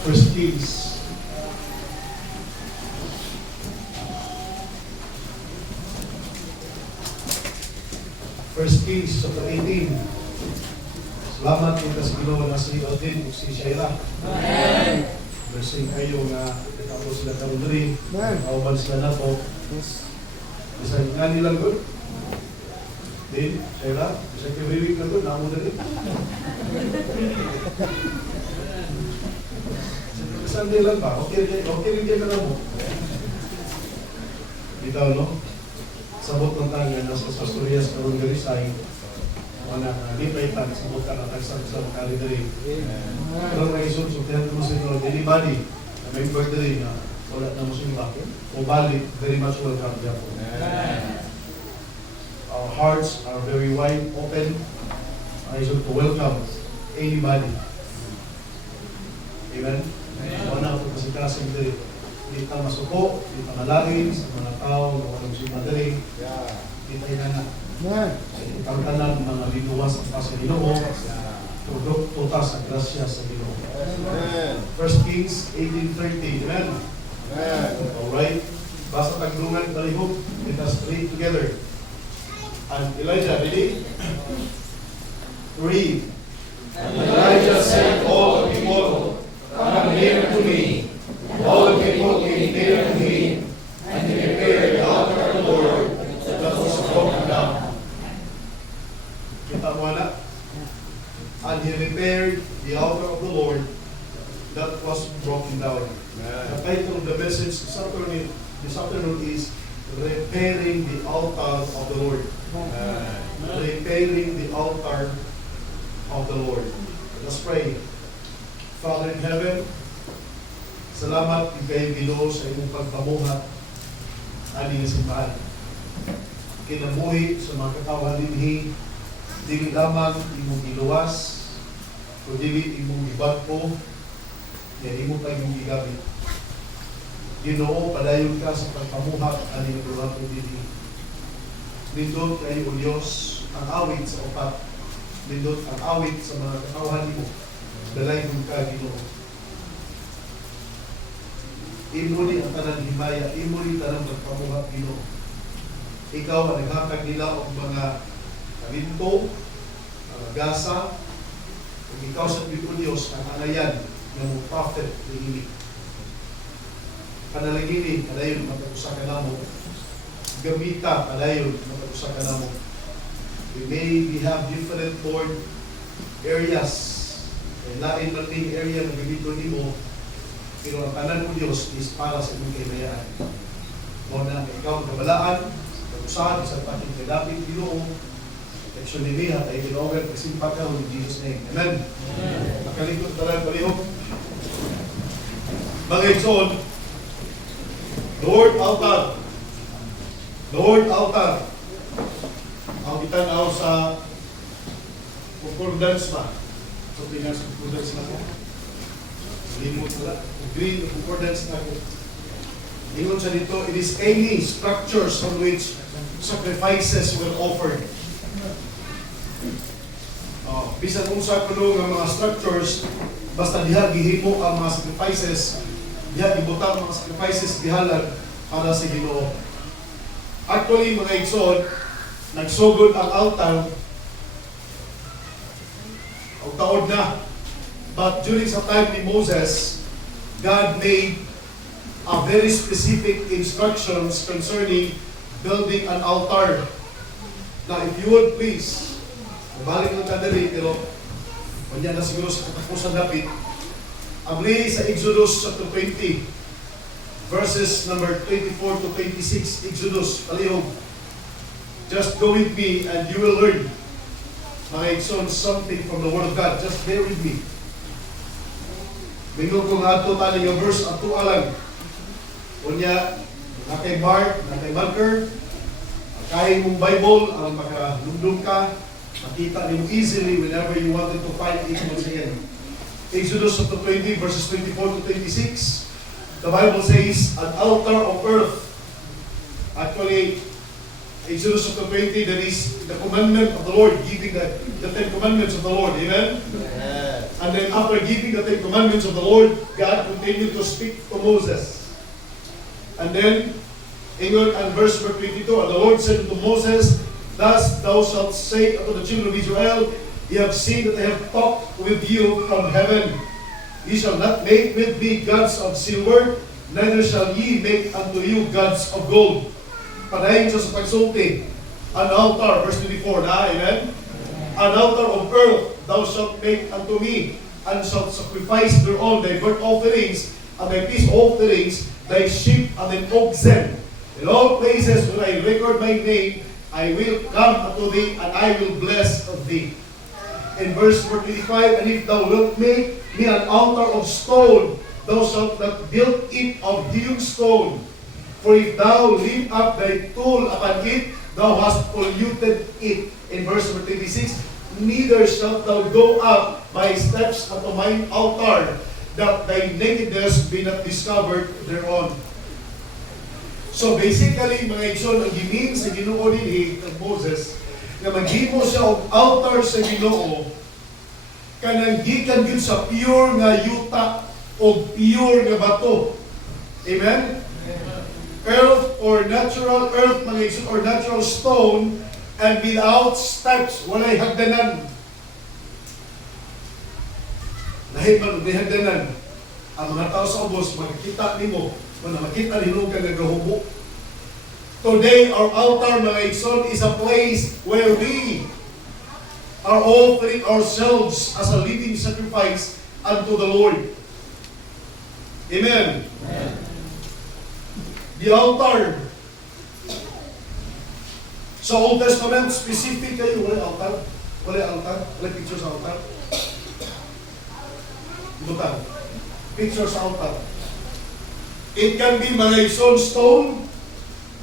First Kings. First Kings, chapter 18. Salamat kita sa Ginoo na si Aldin o si Shaira. Amen. Blessing kayo nga katapos sila karon diri. Kauban sila na po. Bisa nga nilang good. Din, Shaira, bisa kayo rinig na good. Namo diri. Sunday lang ba? Okay rin yan na mo. Dito, no? Sabot ng tangan, nasa pastoriyas karon diri sa wala na lipaitan, sabot ka na tagsan sa makali diri. Pero may isunsultihan ko sa inyo, anybody na may birthday na wala na mo simba, o balik, very much welcome dyan po. Our hearts are very wide open. I should to welcome anybody. Amen? Wala ko kasi kasing diri. Hindi ka masuko, hindi ka malain sa mga tao na walang simba diri. Hindi tayo na. Ang tanan mga linuwas at sa Ginoo, tudok tuta sa grasya sa Ginoo. First Kings 18:30. Amen. Alright. Basta taglungan talihog. Let us read together. And Elijah, ready? Read. And Elijah said, all the people, come near to me. All the people came near to me, and he repaired the altar of the Lord that was broken down. Kita mo na? And he repaired the altar of the Lord that was broken down. The title of the message this afternoon is Repairing the Altar of the Lord. Repairing the altar of the Lord. Let's pray. Father in heaven, salamat kay Ginoo sa imong pagpamuhat ani nga simbahan. Kinabuhi sa mga katawan dinhi, dili lamang imong giluwas, kundi imong gibagpo, yan imong imong gigamit. Ginoo, padayon ka sa pagpamuhat ani nga buhaton dinhi. Nindot kayo o Diyos ang awit sa upat. Nindot ang awit sa mga katawan mo. Dalaygon ka, Ginoo. Imo ni ang tanang himaya, imo ni tanang pagpamuhat, Ginoo. Ikaw ang naghatag nila o mga kalinto, mga gasa, kung ikaw sa Pilipinas Diyos, ang anayan ng mga prophet ni ini. Panalangini, padayon, matag-usa ka na mo. Gamita, padayon, matag-usa ka na mo. We may have different, Lord, areas. Lain man din area na gamito ni mo, pero ang tanan mo Diyos is para sa imong kahimayaan. Mo na ikaw ang kabalaan, pag-usahan sa pating kadapit Ginoo, protection ni Miha, tayo ginover, kasimpa ka in Jesus' name. Amen. Nakalikot talang palihog. Mga igsoon, Lord Altar. Lord Altar. Ang itanaw sa concordance ba? So, tingnan sa concordance na ko. Limot na. Green concordance na ko. Ingon sa dito, it is any structures on which sacrifices were offered. Bisan unsa kuno nga mga structures, basta diha gihimo ang mga sacrifices, diha gibutang mga sacrifices gihalad para sa Ginoo. Actually, mga igsoon, nagsugod ang altar o taod na. But during sa time ni Moses, God made a very specific instructions concerning building an altar. Now, if you would please, balik lang kadali, pero kanya na siguro sa katapusan dapit. Abli sa Exodus chapter 20, verses number 24 to 26. Exodus, palihog. Just go with me and you will learn, mga igsoon, something from the Word of God. Just bear with me. Bingog kong ato tali yung verse at tualang. Unya, nakay mark, nakay marker, kahit mong Bible, ang makalundong ka, makita niyo easily whenever you wanted to find it once again. Exodus chapter 20, verses 24 to 26. The Bible says, an altar of earth. Actually, Exodus chapter 20, that is the commandment of the Lord, giving the 10 commandments of the Lord. Amen? And then after giving the 10 commandments of the Lord, God continued to speak to Moses. And then, ingon and verse 22, and the Lord said to Moses, thus thou shalt say unto the children of Israel, ye have seen that I have talked with you from heaven. Ye shall not make with me gods of silver, neither shall ye make unto you gods of gold. Padayon sa pagsulti, an altar, verse 24, na, amen? An altar of earth thou shalt make unto me, and shalt sacrifice thereon thy burnt offerings, and thy peace offerings, thy sheep and thy oxen. In all places where I record my name, I will come unto thee, and I will bless thee. In verse 25, and if thou wilt make me an altar of stone, thou shalt not build it of hewn stone. For if thou lift up thy tool upon it, thou hast polluted it. In verse 26, neither shalt thou go up by steps unto mine altar, that thy nakedness be not discovered thereon. So basically, mga igsoon, ang gimin sa Ginoo dinhi ng Moses, na maghimo siya og altar sa Ginoo, kanang gikan gyud sa pure nga yuta o pure nga bato. Amen? Earth or natural earth, mga igsoon, or natural stone, and without steps, walay hagdanan. Dahil may hagdanan, ang mga tao sa ubos, makikita nimo, makita nimo ka nagahubo. Today, our altar, mga igsoon, is a place where we are offering ourselves as a living sacrifice unto the Lord. Amen. Amen. The altar. Sa Old Testament, specific kayo, wala altar. Wala altar. Wala picture sa altar. Butang. Picture sa altar. It can be mga igsoon stone,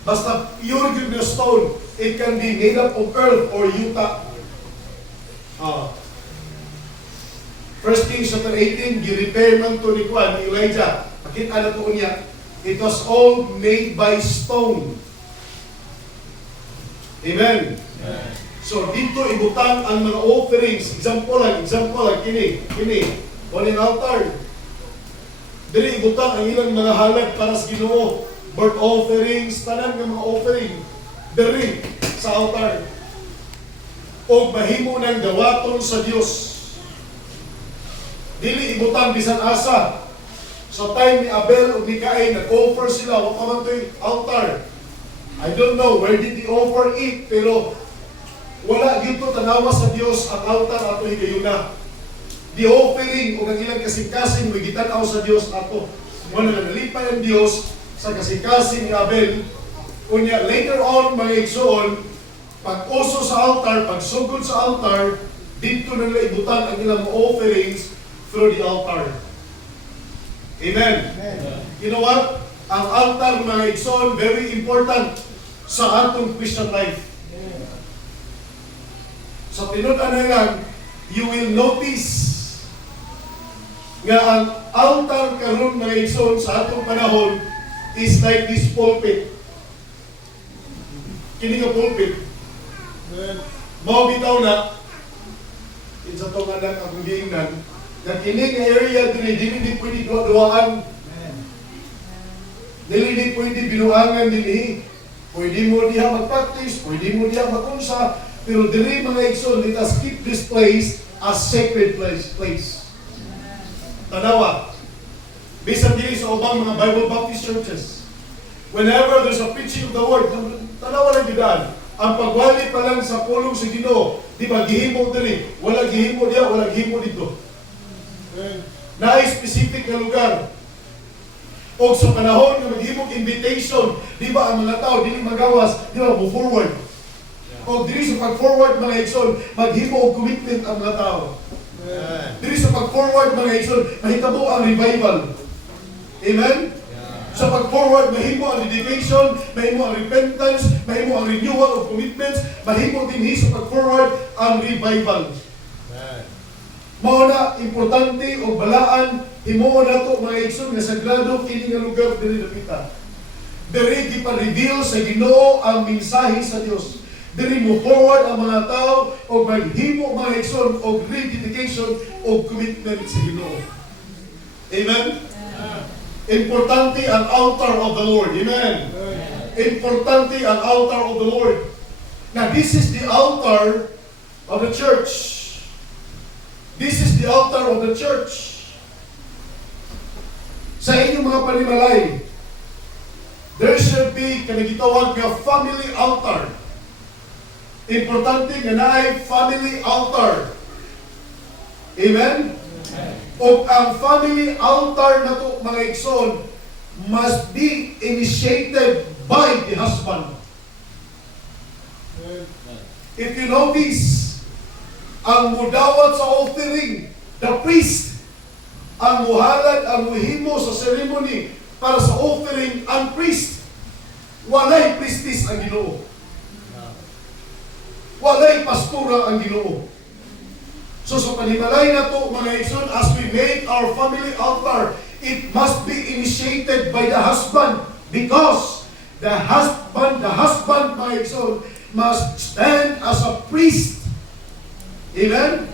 basta pure good na stone. It can be made up of earth or yuta. 1 Kings chapter 18, gi-repair man to ni Juan, ni Elijah. Makita na to niya. It was all made by stone. Amen. Amen. So dito ibutang ang mga offerings. Example lang, kini. Walang altar. Dili ibutang ang ilang mga halag para sa Ginoo. Burnt offerings, tanan ng mga offering. Diri sa altar. O mahimo ng dawaton sa Dios. Dili ibutang bisan asa. Sa time ni Abel o ni Cain, nag-offer sila, wa pa man to'y altar. I don't know where did they offer it, pero wala dito tanawa sa Dios ang altar ato higayuna. The offering o ang ilang kasing-kasing magitan-aw sa Dios ato. Wala na nalipay ang Dios sa kasing-kasing ni Abel. Kunya later on, mga igsoon, pag-uso sa altar, pagsugod sa altar, dito na nila ibutan ang ilang offerings through the altar. Amen. Amen. You know what? Ang altar, mga igsoon, very important sa atong Christian life. Sa tinud-an lang, you will notice nga ang altar karon, mga igsoon, sa atong panahon is like this pulpit. Kini nga pulpit. Mao bitaw na sa itong anak akong giingnan, na kini nga area dili pwede duwaan. Dili pwede binuangan dinhi. Pwede mo diha mag-practice, pwede mo diha mag-unsa, pero dili mga igsoon, let us keep this place a sacred place. Tanawa, bisan dili sa ubang mga Bible Baptist churches, whenever there's a preaching of the word, tanawa lang yun. Ang pagwali pa lang sa pulong sa Ginoo, di ba, gihimo dili, wala gihimo diya, wala gihimo dito. Na specific na lugar. O sa panahon na maghimog invitation, di ba ang mga tao dili magawas, di ba, move forward. O dili sa pag-forward, mga igsoon, maghimo og commitment ang mga tao. Dili sa pag-forward, mga igsoon, mahitabo ang revival. Amen? Sa pag-forward, mahimo ang dedication, mahimo ang repentance, mahimo ang renewal of commitments, mahimo din sa pag-forward ang revival. Mao na importante o balaan, himuon nato mga igsoon nga sagrado kini nga lugar diri napita. Diri gipa-reveal sa Ginoo ang mensahe sa Dios. dili mo forward ang mga tao o maghimo mga igsoon o rededication o commitment sa Ginoo. Amen? Importante ang altar of the Lord. Amen? Importante ang altar of the Lord. Now, this is the altar of the church. This is the altar of the church. Sa inyong mga panimalay, there should be kanagitawag nga family altar. Importante nga naay family altar. Amen? O ang family altar na to, mga igsoon, must be initiated by the husband. If you notice, ang mudawat sa offering, the priest, ang muhalad, ang muhimo sa ceremony para sa offering, ang priest. Walay priestess ang Ginoo. Walay pastora ang Ginoo. So sa panimalay na to, mga igsoon, as we make our family altar, it must be initiated by the husband because the husband, mga igsoon, must stand as a priest. Amen?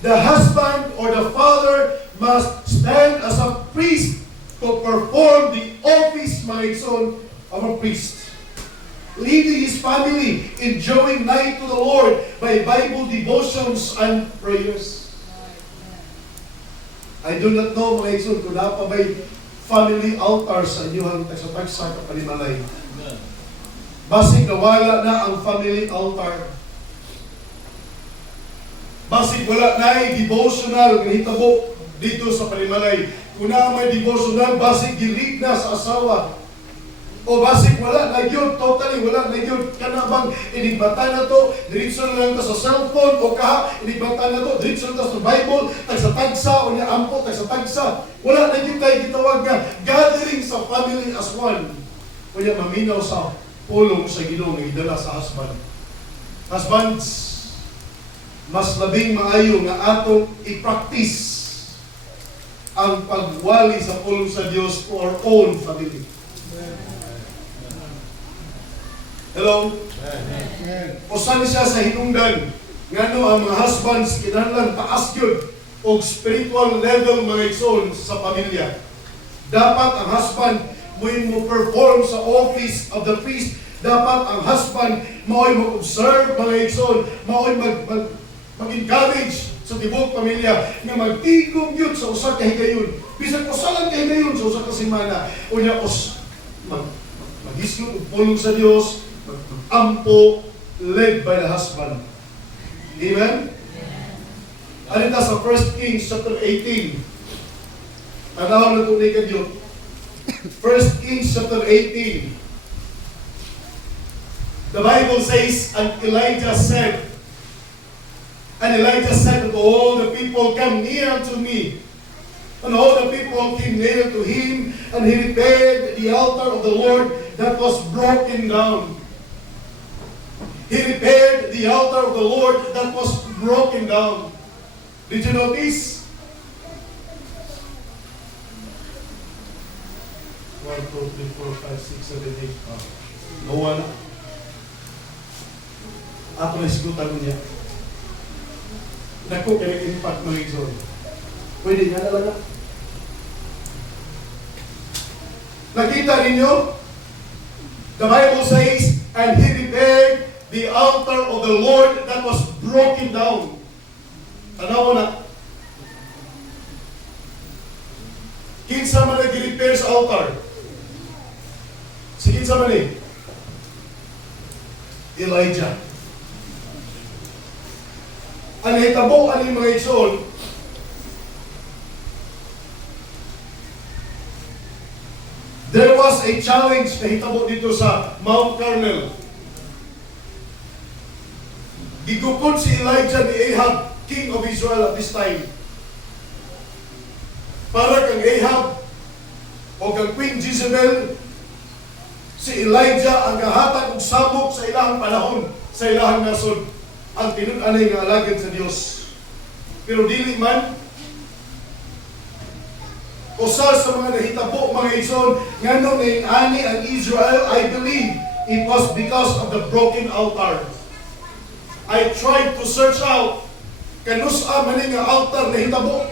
The husband or the father must stand as a priest to perform the office, mga igsoon, of a priest. Leading his family, enjoying night to the Lord by Bible devotions and prayers. I do not know, mga igsoon, kung na pa may family altar sa inyong tagsa-tagsa kapanimalay. Basig nawala na ang family altar. Basig wala na ay devotional nga hitabo dito sa panimalay. Kung na may devotional, basig gilig na sa asawa. O basig wala na yun, totally wala na yun. Kanabang inigbata na to, diretso na lang to sa cellphone, o kaha, inigbata na to, diretso na to sa Bible, tagsa-tagsa, o niya ampo, tagsa-tagsa. Wala na yun tayo gitawag nga, gathering sa family as one. O niya maminaw sa pulong sa Ginoo nga idala sa husband. Husbands, mas labing maayo nga atong i-practice ang pagwali sa pulong sa Dios to our own family. Hello? Usan siya sa hinungdan ngano ang mga husbands kinahanglan taas gyud og spiritual level mga igsoon sa pamilya. Dapat ang husband mo perform sa office of the priest. Dapat ang husband mao'y mag-observe mga igsoon, mao'y mag-encourage sa tibuok pamilya nga magtigom yun sa usa ka higayon. Bisan usa lang ka higayon sa usa ka semana. Unya mag-isgot og pulong sa Dios, ampo, led by the husband. Amen? Alita sa 1 Kings chapter 18. Tanaw na ito ni Kadyo. 1 Kings chapter 18. The Bible says, and Elijah said to all the people, come near unto me. And all the people came near to him, and he repaired the altar of the Lord that was broken down. He repaired the altar of the Lord that was broken down. Did you notice? 1, 2, 3, 4, 5, 6, 7, 8. Gawa na. Ato na sigutan mo niya. Naku, kaya impact mo yung zone. Pwede nga talaga. Nakita ninyo? The Bible says, and he repaired the altar of the Lord that was broken down. Tanaw na. Kinsa man nag-repair sa altar? Si kinsa man eh? Elijah. Ang hitabo ang mga igsoon, there was a challenge na hitabo dito sa Mount Carmel. Gigukod si Elijah ni Ahab, king of Israel at this time. Para kang Ahab o kang Queen Jezebel, si Elijah ang kahatag og sabok sa ilahang panahon, sa ilahang nasod, ang tinun-anay nga alagad sa Dios. Pero dili man, usa sa mga nahitabo mga igsoon ngano ning ani ang Israel, I believe It was because of the broken altar. I tried to search out kanusa man nga altar na hitabo.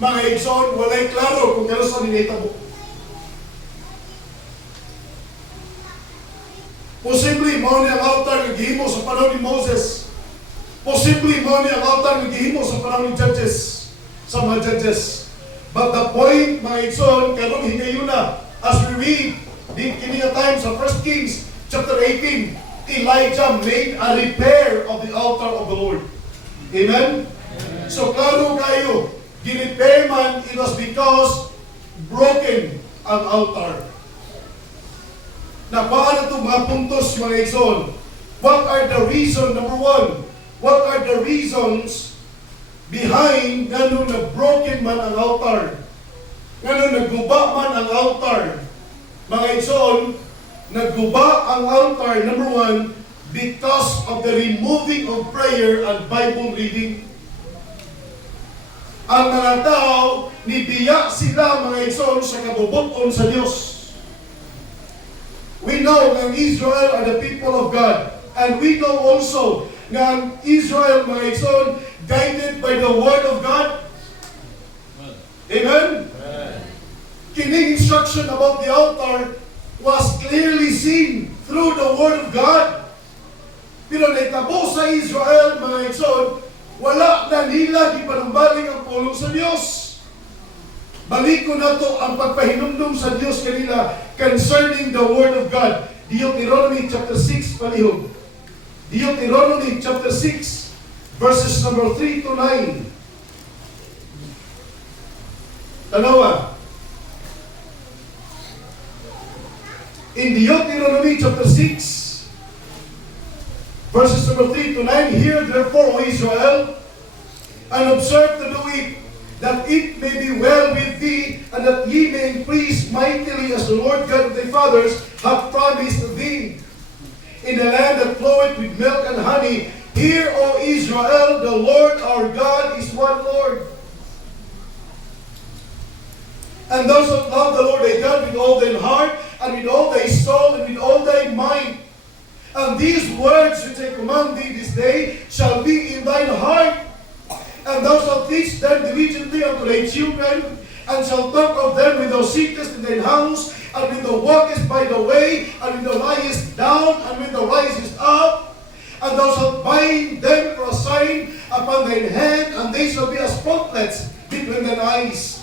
Mga igsoon, walay klaro kung kanusa ni hitabo. Posible mo ni ang altar nga gihimo sa panahon ni Moses. Posible mo ni ang altar nga gihimo sa panahon ni Judges, sa mga Judges. But the point, mga igsoon, karon hingayuna, as we read, di kini nga time sa 1 Kings chapter 18, Elijah made a repair of the altar of the Lord. Amen? So klaro kayo, ginipair man, it was because broken ang altar. Na paano ito mga puntos, mga igsoon? What are the reasons? Number one, what are the reasons behind ganun na broken man ang altar? Ganun nagguba man ang altar? Mga igsoon, nagguba ang altar, number one, because of the removing of prayer and Bible reading. Ang mga tao, nibiya sila, mga igsoon, sa kabubuton sa Diyos. We know that Israel are the people of God. And we know also that Israel, mga igsoon, guided by the Word of God. Amen? Kining instruction about the altar was clearly seen through the Word of God. Pero naitabo sa Israel, mga igsoon, wala na nila ipanambaling ang pulong sa Diyos. Balik ko na to ang pagpahinumdum sa Diyos kanila concerning the Word of God. Deuteronomy chapter 6, palihog. Deuteronomy chapter 6, verses number 3 to 9. Tanawa. In Deuteronomy chapter 6, verses number 3 to 9, hear therefore, O Israel, and observe to do it, that it may be well with thee, and that ye may increase mightily as the Lord God of thy fathers hath promised thee, in the land that floweth with milk and honey. Hear, O Israel, the Lord our God is one Lord. And thou shalt love the Lord thy God with all thine heart, and with all thy soul, and with all thy mind. And these words which I command thee this day shall be in thine heart, and thou shalt teach them diligently unto thy children, and shalt talk of them when thou sittest in thine house, and when thou walkest by the way, and when thou liest down, and when thou risest up. And thou shalt bind them for a sign upon thine hand, and they shall be as frontlets between thine eyes.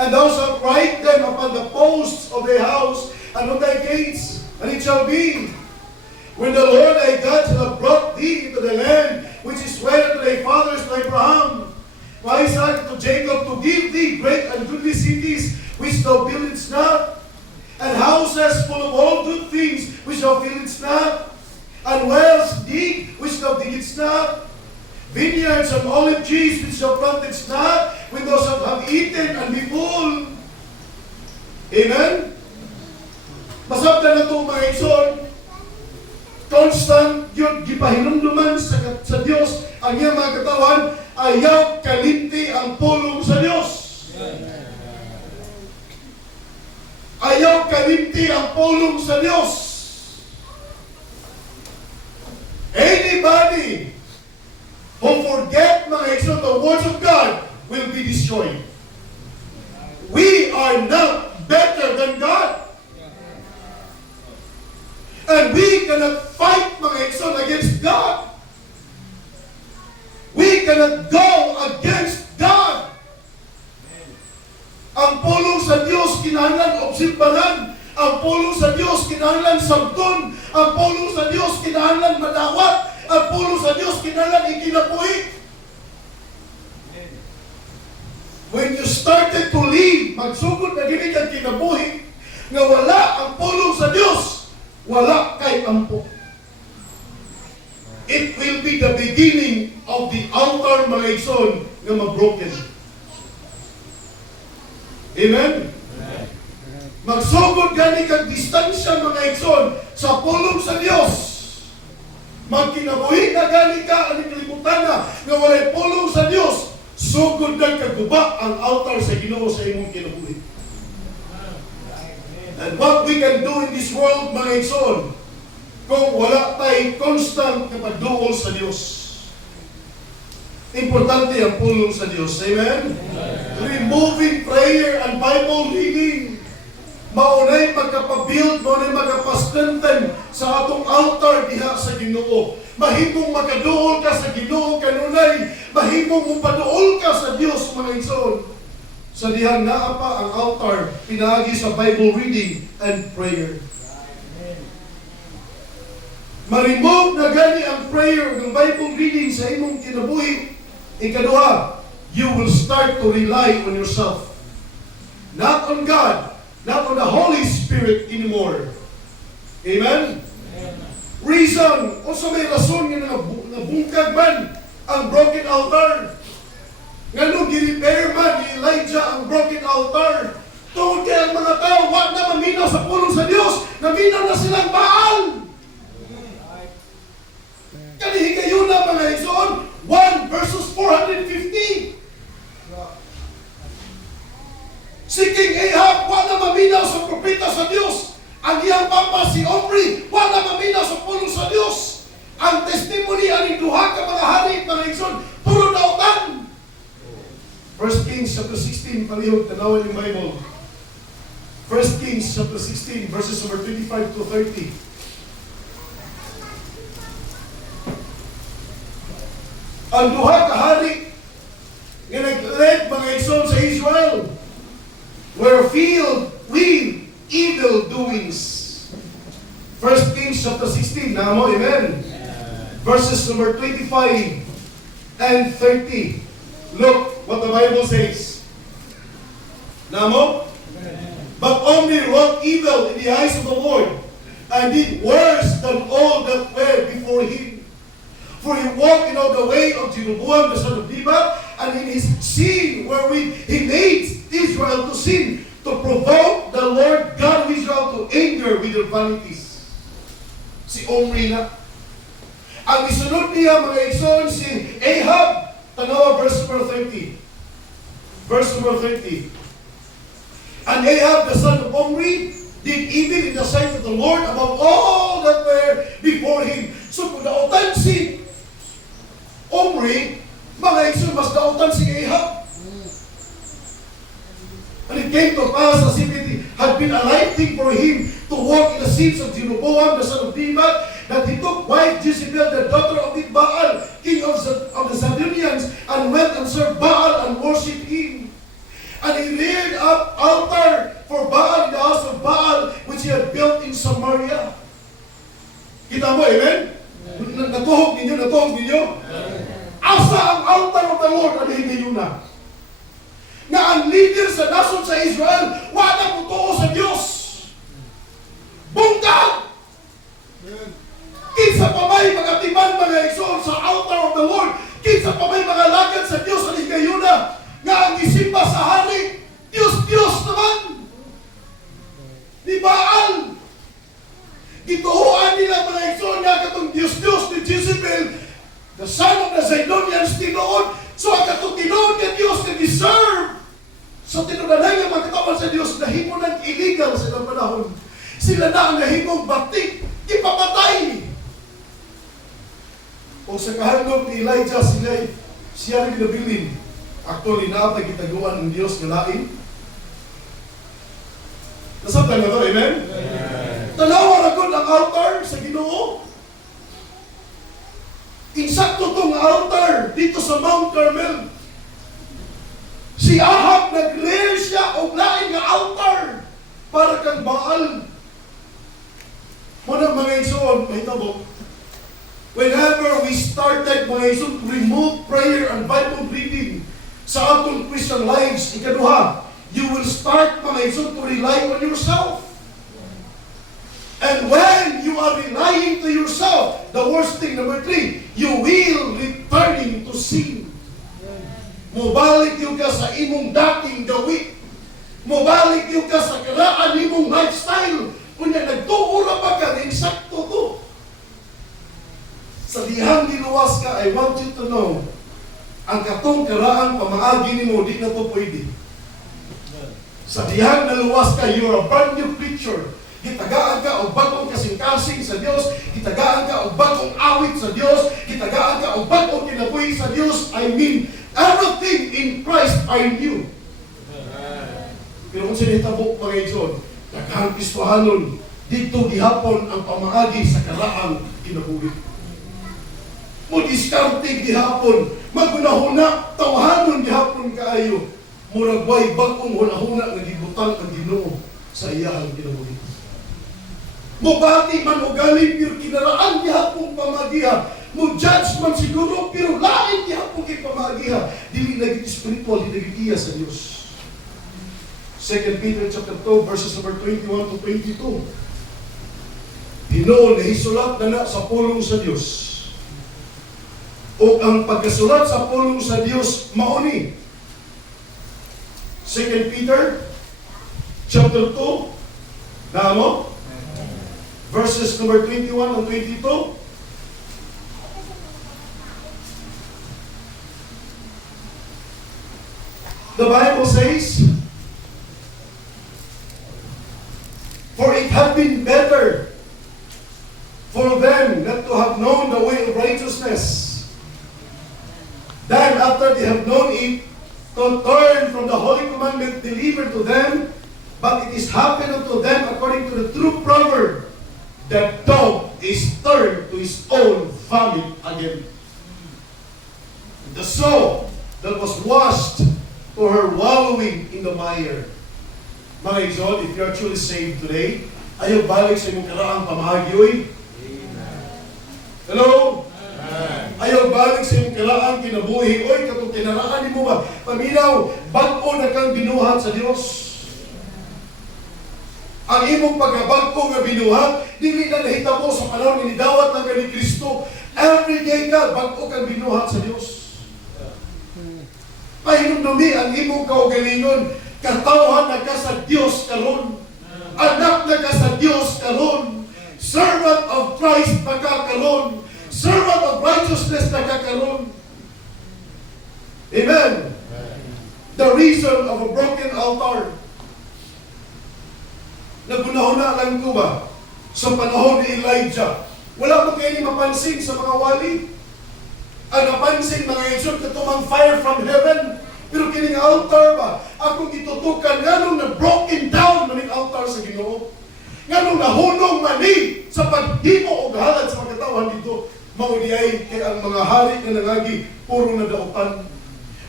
And thou shalt write them upon the posts of thy house, and on thy gates. And it shall be, when the Lord thy God shall have brought thee into the land which is swear to thy fathers, to Abraham, to Isaac, to Jacob, to give thee great and goodly cities which thou buildest not, and houses full of all good things which thou fillest not, and wells deep which thou diggest not, vineyards and olive trees which thou plantedst not, when thou shalt have eaten and be full. Amen? Masabda na ito, mga igsoon, constant yun, gipahinumduman sa Diyos ang iyang mga katawan, ayaw kalinti ang pulong sa Diyos. Ayaw kalinti ang pulong sa Diyos. Anybody who forget, mga igsoon, the words of God will be destroyed. We are not better than God. And we cannot fight, mga igsoon, against God. We cannot go against God. Ang pulong sa Diyos kinahanglan obserbahan. Ang pulong sa Diyos kinahanglan sabton. Ang pulong sa Diyos kinahanglan madawat. Ang pulong sa Diyos kinahanglan ikinabuhi. When you started to live, magsugod na gini kang kinabuhi, nga wala ang pulong sa Diyos, wala kay ampo. It will be the beginning of the altar, mga igsoon, nga mabroken. Amen? Magsugod gani kag distansya, mga igsoon, sa pulong sa Diyos. Magkinabuhi na gani ka, ani kalimutan na, nga walay pulong sa Diyos, sugod na kaguba ang altar sa Ginoo sa imong kinabuhi. And what we can do in this world, mga igsoon, kung wala tayo constant na pagduol sa Diyos. Importante ang pulong sa Diyos. Amen? Removing prayer and Bible reading. Maunay magkapabuild, maunay magkapastrengthen sa atong altar diha sa Ginoo. Mahimong makaduol ka sa Ginoo kanunay. Mahimong mupaduol ka sa Diyos, mga igsoon. Sa dihang naa pa ang altar, pinaagi sa Bible reading and prayer. Ma-remove na gani ang prayer ng Bible reading sa imong kinabuhi. Ikaduha, you will start to rely on yourself. Not on God, not on the Holy Spirit anymore. Amen? Reason, o sa may rason nga nabungkag man ang broken altar. Nga nung gi-repair man ni Elijah ang broken altar, tungkol kaya ang mga tao, wag na maminaw sa pulong sa Diyos, naminaw na silang Baal. Kanihigayon na mga igsoon, 1 versus 450. Si King Ahab, wala maminaw sa propeta sa Diyos. Ang iyang papa si Omri, wala maminaw sa pulong sa Diyos. Ang testimony aning duha ka mga hari, mga igsoon, puro dautan. 1 Kings chapter 16, palihog, tanawan yung Bible. 1 Kings chapter 16, verses number 25 to 30. Ang duha ka hari nga nag-led mga igsoon sa Israel were filled with evil doings. 1 Kings chapter 16, namo, amen? Verses number 25 and 30. Look what the Bible says. Namo? But Omri wrought evil in the eyes of the Lord, and did worse than all that were before him. For he walked in all the way of Jeroboam the son of Nebat, and in his sin wherewith he made Israel to sin, to provoke the Lord God of Israel to anger with their vanities. Si Omri na. Ang isunod niya, mga igsoon, si Ahab. Tanawa, verse number 30. Verse number 30. And Ahab, the son of Omri, did evil in the sight of the Lord above all that were before him. So kung nautan si Omri, mga igsoon, mas nautan si Ahab. And it came to pass as if it had been a light thing for him to walk in the sins of Jeroboam, the son of Nebat, that he took wife Jezebel, the daughter of Baal, king of the Sidonians, and went and served Baal and worshipped him. And he reared up altar for Baal in the house of Baal, which he had built in Samaria. Kita mo, amen? Natuhog ninyo? Asa ang altar of the Lord, ano hindi yun na? Na ang leader sa nasod sa Israel, wala mo too sa Diyos. Bungkag! Kinsa pa may mga timan, mga igsoon sa altar of the Lord, kinsa pa may mga lagad sa Diyos sa ligayuna, nga ang isimba sa hari, Diyos naman. Di Baal. Gituhuan nila mga igsoon nga katong Diyos ni Jezebel, the son of the Sidonians, tinuod. So ang katong tinuod nga Diyos na deserve. So tinudanan nga magkatawan sa Diyos, nahimo ng illegal sa ilang panahon. Sila na ang nahimong batik, ipapatay. O sa kahandog ni Elijah, siya rin ginabilin. Actually, naapay gitaguan ng Diyos na lain. Nasabtan na to, amen? Tanawa na ang altar sa Ginoo. Insakto itong altar dito sa Mount Carmel. Si Ahab nag-clear siya o lain nga altar para kang Baal. Muna mga igsoon, mahitabo. Whenever we started, mga igsoon, to remove prayer and Bible reading sa atong Christian lives, ikaduha, you will start, mga igsoon, to rely on yourself. And when you are relying to yourself, the worst thing, number 3, you will returning to sin. Mubalik yung ka sa imong dating gawin. Mubalik yung ka sa karaan imong lifestyle. Kunya nagtuura pa ka, insakto to. Sa dihang niluwas ka, I want you to know, ang katong karaan pamaagi ni mo, di na to pwede. Sa dihang naluwas ka, you are a brand new creature. Gitagaan ka og bagong kasing-kasing sa Dios, gitagaan ka og bagong awit sa Dios, gitagaan ka og bagong kinabuhi sa Dios. I mean, everything in Christ are new. Pero kung sinitabo mga igsoon, daghang Kristohanon dito gihapon ang pamaagi sa karaang kinabuhi. Mo diskarte gihapon, magunahuna, tawahanon gihapon kaayo. Murag way bagong hunahuna nga gibutang ang Ginoo sa iyang kinabuhi. Mubati man o galing, pero kinaraan gihapong pamagiha. Mo judge man siguro, pero lain gihapong pamagiha. Dili naging spiritual, dili naging iya sa Dios. 2 Peter chapter 2, verses number 21 to 22. Hinoon na hisulat na sa pulong sa Dios. O ang pagkasulat sa pulong sa Dios, mauni. 2 Peter chapter 2, mo? Verses number 21 and 22. The Bible says, for it had been better for them not to have known the way of righteousness than after they have known it to turn from the holy commandment delivered to them. But it is happened unto them according to the true proverb, that dog is turned to his own vomit again. The soul that was washed to her wallowing in the mire. Mga igsoon, if you are truly saved today, ayaw balik sa imong karaang pamahagi, oy. Hello? Ayaw balik sa imong karaang kinabuhi, oy, katong kinaraan mo ba? Paminaw, bago na kang binuhat sa Dios. Ang imong pagkabagko nga binuhat, dili na nahitabo sa panahon ni dawat ng kani Kristo. Every day ka, bago kang binuhat sa Dios. Pahinumdumi ang imong kaugalingon, katawhan na ka sa Dios karon. Anak na ka sa Dios karon. Servant of Christ na ka karon. Servant of righteousness na ka karon. Amen. The reason of a broken altar. Nagunahuna lang ko ba sa panahon ni Elijah? Wala mo kayo ni mapansin sa mga wali. Ang napansin mga igsoon, katumang fire from heaven. Pero kining altar ba, akong itutukan, nganong na-broken down maning altar sa Ginoo. Nganong nahunong mani sa paghimo o halad sa pagkatawan dito. Mauniay kay ang mga hari na nangagi, puro na dautan.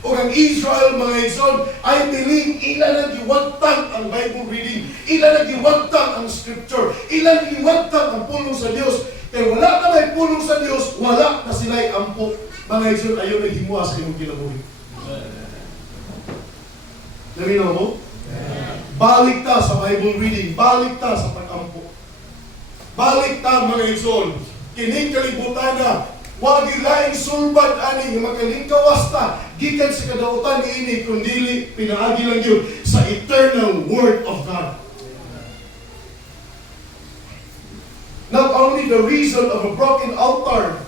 O ang Israel, mga igsoon, I believe ilan ang giwagtang ang Bible reading, ilan ang giwagtang ang Scripture, ilan ang giwagtang ang pulong sa Diyos. Kaya wala na may pulong sa Diyos, wala na sila'y ampo. Mga igsoon, ayaw na himuha sa inyong kinabuhi. Naminaw mo? Balik ta sa Bible reading, balik ta sa pag-ampo. Balik ta, mga igsoon, kining kalibutan na, wag ilaing sulbad ani nga makalingkawas ta gikan sa kadautan niini kundi pinaagi lang yun sa eternal word of God. Not only the reason of a broken altar.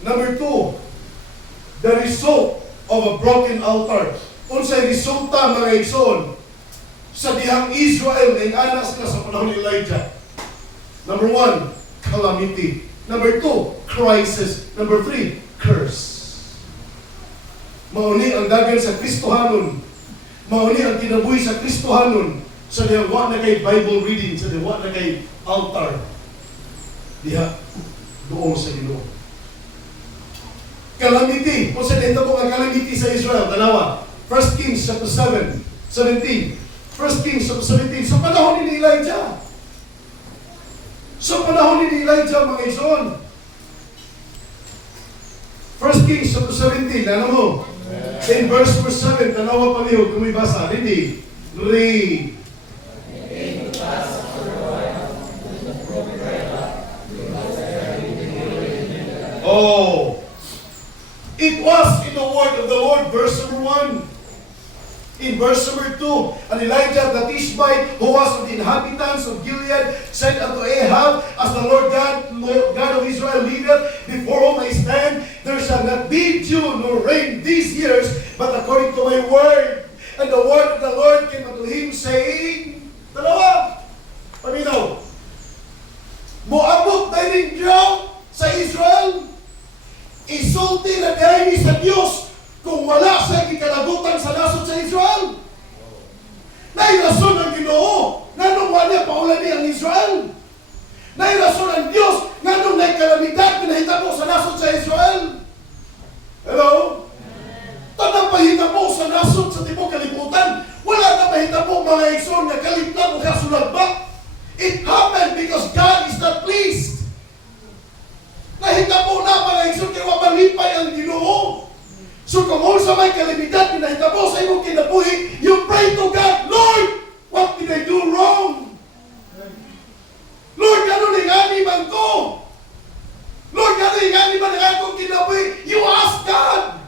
Number 2, the result of a broken altar. Unsay resulta mga igsoon sa dihang Israel na anak sila sa panahon ni Elijah. Number 1, calamity. Number 2, crisis. Number 3, curse. Mauni ang dagan sa Kristohanon. Mauni ang kinabuhi sa Kristohanon. Sa diha wa na kay Bible reading, sa diha wa na kay altar. Diha doon sa Ginoo. Calamity. Kung sa dito po ang calamity sa Israel, tanawa. 1 Kings chapter 7, 17. 1 Kings chapter 17. Sa panahon ni Elijah. Sa panahon ni Elijah, mga igsoon. 1 Kings chapter 17, ano mo? In verse 7, tanawa pa niyo, kung may basa. Ready? Read. Oh. It was in the word of the Lord, verse number 1. In verse number 2, and Elijah the Tishbite, who was of the inhabitants of Gilead, said unto Ahab, as the Lord God of Israel liveth, before whom I stand, there shall not be dew nor rain these years, but according to my word. And the word of the Lord came unto him, saying, dalawa, paminaw, moabot na rin drought sa Israel, isulti na dahil sa Diyos kung wala sa ikalagutan sa nasod sa Israel. Nairason ang Ginoo, nga nung wala paulan niya ang Israel. Nairason ang Diyos, nga nung naikalamidad, pinahitabo sa nasod sa Israel. Hello? Tanang pahitabo sa nasod sa tibok kalibutan, wala na pahitabo mga igsoon nga kaliplan o kasulagba. It happened because God is not pleased. Nahitabo na mga igsoon, kaya wabalipay ang Ginoo. So kung sa may kalimidad, pinahitabo sa imong kinabuhi, you pray to God, Lord, what did I do wrong? Lord, ano nangani man ko? Lord, ano nangani man ang akong kinabuhi? You ask God.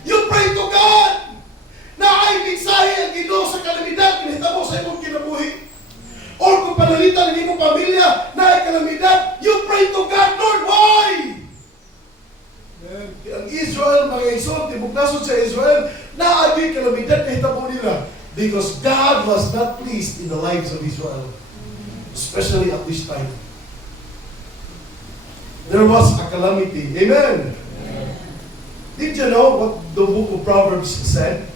You pray to God. Na ay mensahe ang Ginoo sa kalamidad, pinahitabo sa imong kinabuhi. Or kung panalitan ng imong pamilya na ay kalamidad, you pray to God, Lord, why? Ang Israel, mga igsoon, tibok nasod sa Israel, naagay kalamidad na hitabo nila because God was not pleased in the lives of Israel, especially at this time. There was a calamity. Amen. Did you know what the book of Proverbs said?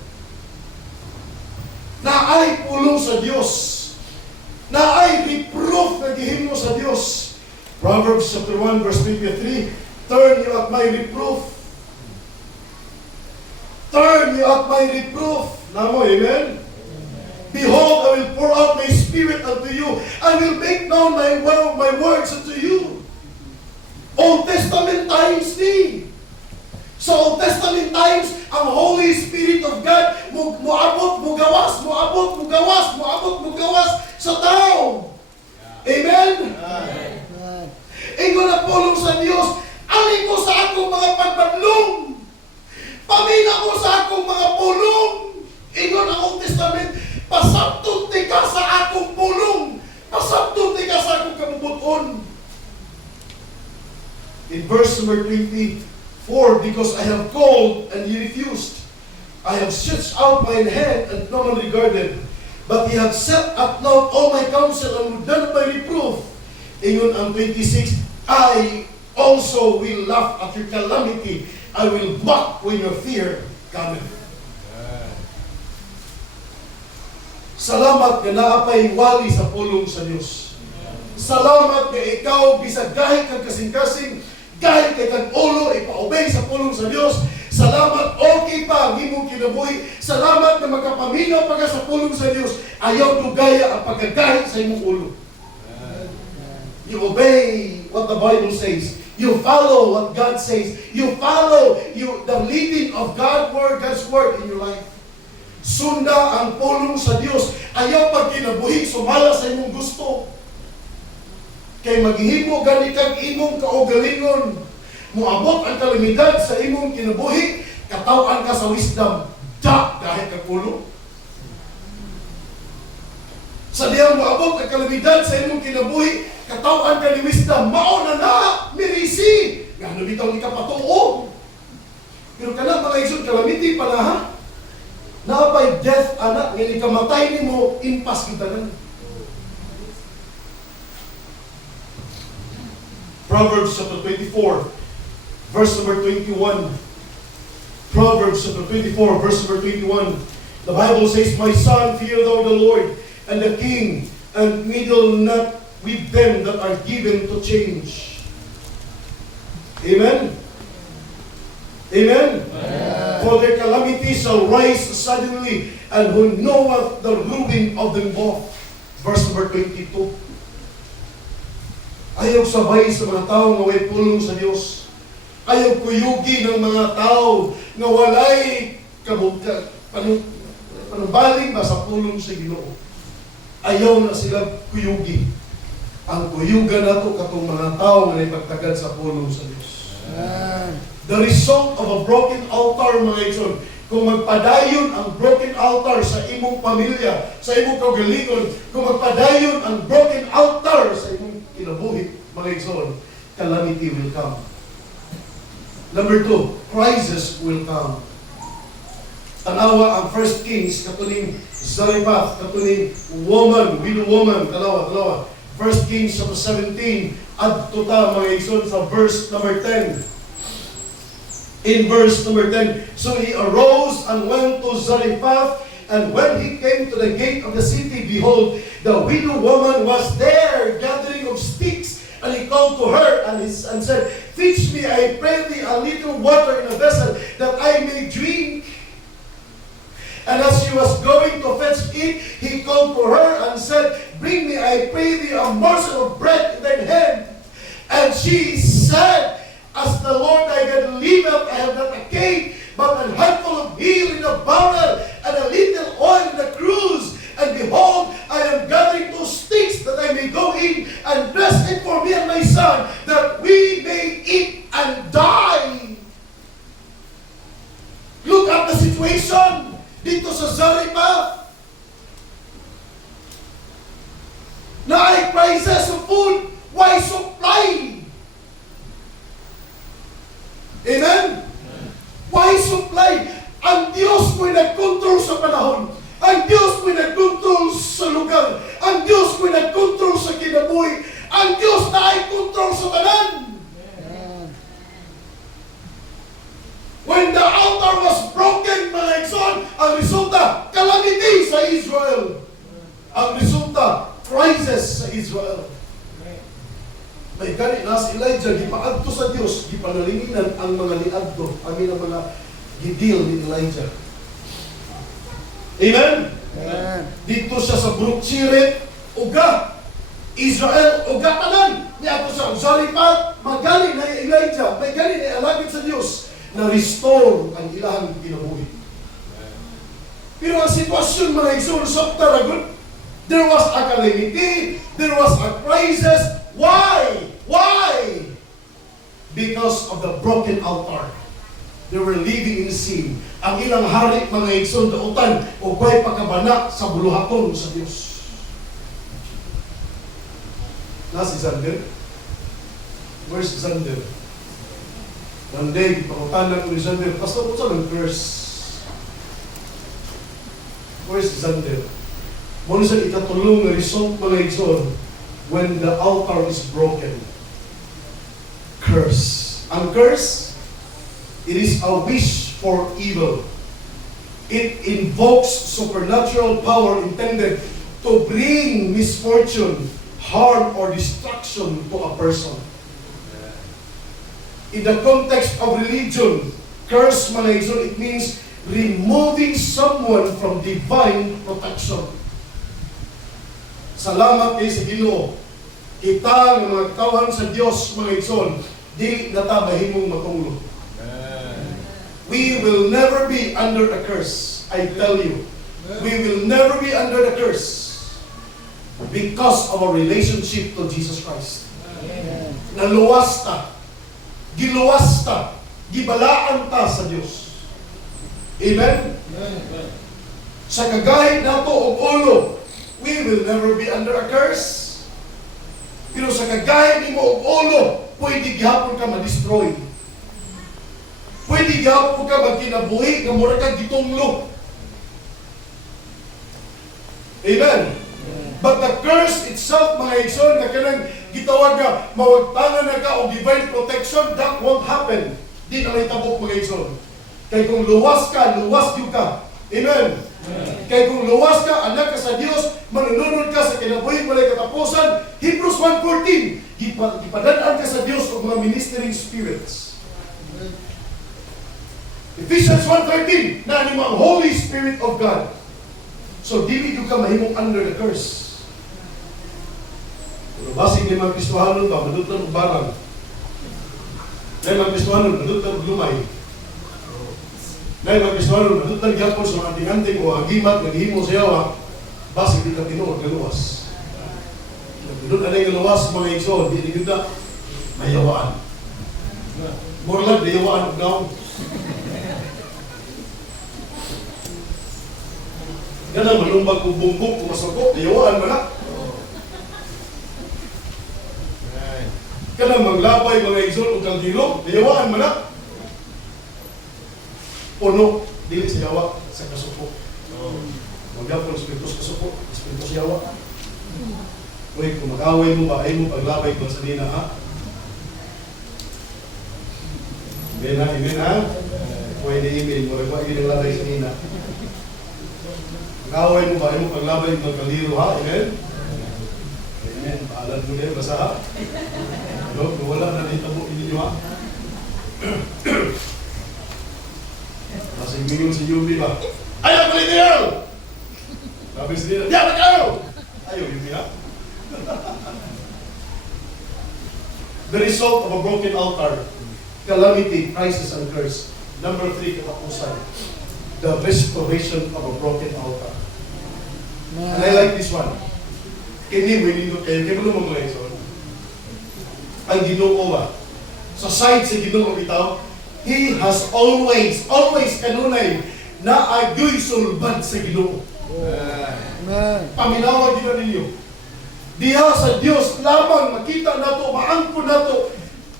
Na ay pulong sa Diyos, na ay reproof na gihimo sa Diyos. Proverbs chapter 1 verse 23, turn you at my reproof. Turn you at my reproof. Namo, amen? Behold, I will pour out my spirit unto you. I will make known my words unto you. Old Testament times ni. So Old Testament times, ang Holy Spirit of God muabot, mugawas sa tao. Amen? Ingon na pulong sa Diyos, alin ko sa akong mga pagbanlong. Pamina ko sa akong mga pulong. Ingon ang Old Testament, pasabtong ka sa akong pulong. Pasabtong ka sa akong kamubuton. In verse number 24, because I have called and ye refused. I have stretched out mine hand and no one regarded. But ye have set at naught all my counsel and would not my reproof. Ingon ang 26, I also will laugh at your calamity. I will mock when your fear cometh. Salamat na naapay wali sa pulong sa Diyos. Salamat na ikaw, bisag gahit kang kasing-kasing, gahit kay kang ulo, ipaobey sa pulong sa Diyos. Salamat, okay pa ang imong kinabuhi. Salamat na makapaminaw pa ka sa pulong sa Diyos. Ayaw dugaya ang pagkagahit sa imong ulo. You obey what the Bible says. You follow what God says. You follow the leading of God's word in your life. Sunda ang pulong sa Diyos. Ayaw pag kinabuhi, sumala sa imong gusto. Kay maghihimo gani kang imong kaugalingon. Muabot ang kalamidad sa imong kinabuhi, katawan ka sa wisdom. Kahit ka pulong. Sa diyang muabot ang kalamidad sa imong kinabuhi, katawan ka ni wisdom, mao na, mirisi. Nga bitaw ni kapatuo. Pero kana mga igsoon, calamity pala ha. Napay death anak, nga ni kamatay ni mo, impas kita na. Proverbs chapter 24, verse number 21. Proverbs chapter 24, verse number 21. The Bible says, my son, fear thou the Lord, and the king, and meddle not with them that are given to change. Amen? Amen? Amen. For their calamity shall rise suddenly, and who knoweth the ruin of them both. Verse number 22. Ayaw sabay sa mga tao nga way pulong sa Diyos. Ayaw kuyugi ng mga tao nga walay panubaling ba sa pulong sa Ginoo. Ayaw na sila kuyugi. Ang kuyugan nato katong mga tao nga nagpagtagad sa pulong sa Diyos. The result of a broken altar, mga igsoon, kung magpadayon ang broken altar sa imong pamilya, sa imong kaugalingon, kung magpadayon ang broken altar sa imong kinabuhi, mga igsoon, calamity will come. Number 2, crisis will come. Tanawa ang First Kings, katuning Zarephath, katuning woman, widow woman, tanawa. First Kings chapter 17, adto ta mga igsoon sa verse number 10. In verse number 10, so he arose and went to Zarephath, and when he came to the gate of the city, behold, the widow woman was there, gathering of sticks. And he called to her and said, fetch me, I pray thee, a little water in a vessel, that I may drink. And as she was going to fetch it, he called to her and said, bring me, I pray thee, a morsel of bread in thine hand. And she said, as the Lord thy God liveth, I have not a cake, but a handful of meal in a barrel, and a little oil in a cruse. And behold, I am gathering 2 sticks, that I may go in and dress it for me and my son, that we may eat and die. Look at the situation dito sa Zarephath. Na ay prices of food, why supply? Amen? Why supply? Ang Diyos mo'y nag-control sa panahon. Ang Diyos mo'y nag-control sa lugar. Ang Diyos mo'y nag-control sa kinabuhi. Ang Diyos na ay control sa tanan. When the altar was broken, mga igsoon, ang resulta, calamity sa Israel. Ang resulta, crisis sa Israel. May ganit na si Elijah, gipaadto sa Diyos, gipanalinginan ang mga niadto, ang mga gidil ni Elijah. Amen? Amen. Dito siya sa Brukchirit, uga, Israel, uga tanan. Niya sa Zarephath, magaling na Elijah, may galing na alagid sa Diyos, na restore ang ilang kinabuhi. Pero ang sitwasyon, mga igsoon, sa taragon, there was a calamity, there was a crisis. Why? Why? Because of the broken altar. They were living in sin. Ang ilang hari, mga igsoon, dautan, o bay pagkabana sa buluhaton sa Diyos. Si Zander? Where's Zander? One day, ipakutanan ko ni Zander, Pastor, kung saan ang curse? Where's Zander? Muna sa ikatulong na result, mga igsoon, when the altar is broken. Curse. Ang curse, it is a wish for evil. It invokes supernatural power intended to bring misfortune, harm, or destruction to a person. In the context of religion, curse, mga igsoon, it means removing someone from divine protection. Salamat kay sa Ginoo. Kita ng mga tawhan sa Diyos, mga igsoon, di natabahimong matulog. We will never be under a curse. I tell you. We will never be under the curse because of our relationship to Jesus Christ. Naluwas ta. Giluwas ta. Gibalaan ta sa Diyos. Amen? Sa kagahit nato o ulo, we will never be under a curse. Pero sa kagahit ni mo o ulo, pwede gihapon ka ma-destroy. Pwede gihapon ka magkinabuhi, nga mura kang gitunglo. Amen? But the curse itself, mga igsoon, na kanang gitawag nga, mawagtangan na ka o divine protection, that won't happen. Di na may tabok, mga igsoon. Kaya kung luwas ka, luwas yun ka. Amen? Kaya kung luwas ka, anak ka sa Diyos, manununod ka sa kinabuhi, walay katapusan, Hebrews 1:14, gipadadaan ka sa Diyos o mga ministering spirits. Ephesians 1:13, na ni mga Holy Spirit of God. So, dili ka mahimong under the curse. Pero basig ni mga Kristohanon ba, madutan og barang. Dahil mga Kristohanon, madutan og lumay. Dahil mga Kristohanon, madutan gyapon sa mga anting-anting o agimat, naghihimo sa yawa, basig di ka tinuod nga luwas. Madutan na yung luwas, mga igsoon, di yun na mayawaan. More lang, mayawaan og naong. Ganang malumbag kong bumbok, kung masagok, mayawaan mo na. Kanang maglapay mga igsoon o kaldilo, mayawaan mo na. Puno, dili sa yawa, sa Magyapon, Espiritus kasuko, Espiritus yawa. Uy, kung mag-away mo ba, ay mo paglabay ko sa nina, ha? Amen ha, amen ha? Pwede email mo, rin yung labay sa nina. Mag-away mo ba, ay mo paglabay ko kaliro, ha? Amen? Amen, paalan mo yan, basa ha? No, wala na dito mo, hindi nyo ha? Masing mingon si Yumi ba? Ayaw ko dito yun! Sabi sa nina, diyan ayaw! Ayaw, Yumi ha? The result of a broken altar, calamity, crisis, and curse. Number 3, katapusan. The restoration of a broken altar. And I like this one. Kini mo hindi kayo, kaya mo naman mga ito. Ang Ginoo ba? Sa side sa Ginoo bitaw, He has always kanunay na agyo'y sulbad sa Ginoo. Paminawag yun ninyo. Diha sa Dios lamang makita nato, maangko nato,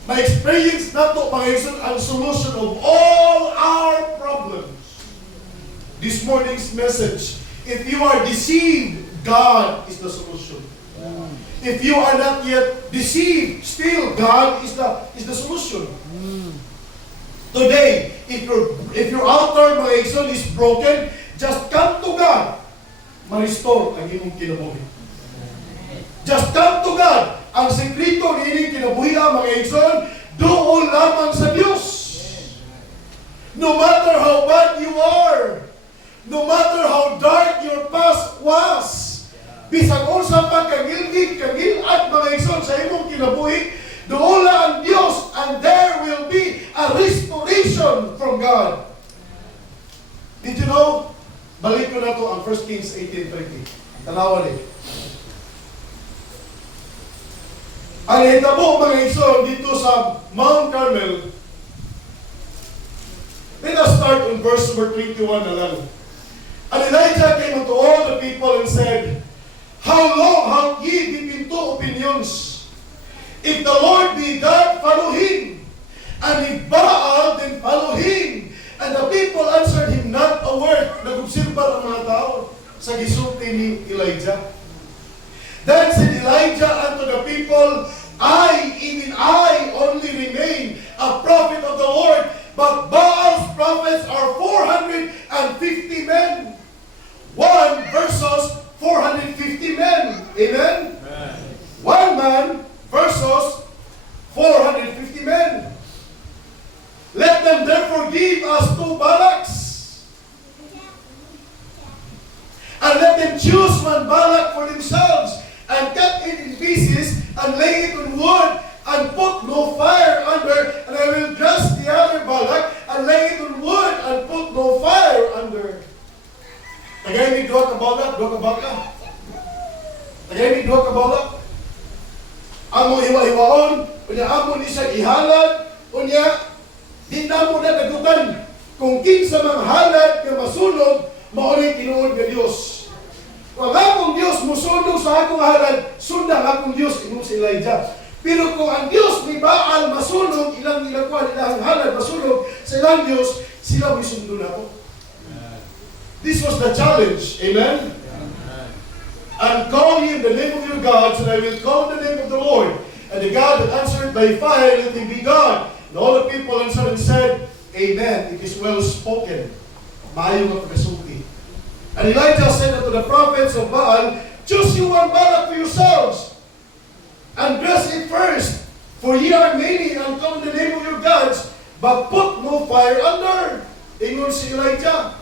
ma-experience nato, mga ang solution of all our problems. This morning's message, if you are deceived, God is the solution. If you are not yet deceived, still God is the solution. Today, if your altar, mga igsoon, is broken, just come to God. Ma-restore ang inyong kinabuhi. Just come to God. Ang sekreto ng inyong kinabuhi, mga igsoon, doon lamang sa Diyos. No matter how bad you are, no matter how dark your past was, bisag unsa pa kagilgig, kagilad, mga igsoon, sa imong kinabuhi, doon lang ang Diyos, and there will be a restoration from God. Did you know? Balik ko na to ang 1 Kings 18:30. Tanawan eh. Ang hitabo, mga igsoon, dito sa Mount Carmel, let us start on verse number 21 na lang. And Elijah came unto all the people and said, How long have ye been two opinions? If the Lord be God, follow him. And if Baal, then follow him. And the people answered him not a word. Nag-obserba ang mga tao sa gisulti ni Elijah. Then said Elijah unto the people, even I only remain a prophet of the Lord, but Baal's prophets are 450 men. One versus 450 men. Amen? One man versus 450 men. Let them therefore give us 2 Balaks. And let them choose 1 Balak for themselves, and cut it in pieces, and lay it on wood, and put no fire under, and I will dress the other Balak, and lay it on wood, and put no fire under. Tagay ni dua ka Balak, dua ka baka. Tagay ni dua ka Balak. Amo hiwa-hiwaon, unya amo ni siya ihalad, unya di na mo na dagutan. Kung kinsa mang halad nga masunog, maunay tinuod nga Dios. Kung akong Diyos musunog sa akong halad, sundang akong Diyos, inong si Elijah. Pero kung ang Diyos ni Baal masunog, ilang kuha nila ang halad masunog sa ilang Diyos, sila may sundo na ako. This was the challenge. Amen? And call ye in the name of your gods, and I will call in the name of the Lord. And the God that answered by fire, let him be God. And all the people answered and said, Amen. It is well spoken. Maayo nga pagkasulti. And Elijah said unto the prophets of Baal, Choose you 1 Balak for yourselves, and dress it first, for ye are many, and come in the name of your gods, but put no fire under. Ingon si Elijah.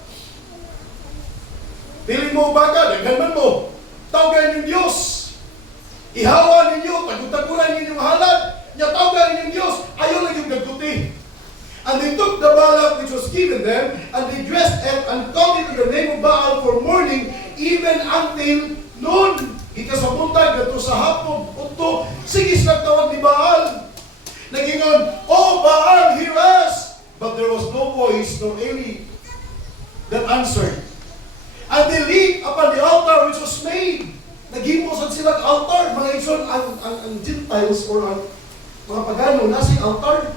Pili mo baka, daghan mo. Tawagan ninyong Diyos. Ihawa ninyo, tagutaguran ninyong halad. Tawagan ninyong Diyos. Ayaw lang yung gaguti. And they took the Balak which was given them, and they dressed it and called it in the name of Baal for morning, even until noon. Ikasabuntag gato sa hapon, unto, sige tawag ni Baal. Nagingon, Oh Baal, hear us! But there was no voice, no any that answered. And they leaped upon the altar which was made. Naghimusan silang altar. Mga igsoon, ang Gentiles or ang mga pagano, nasa altar.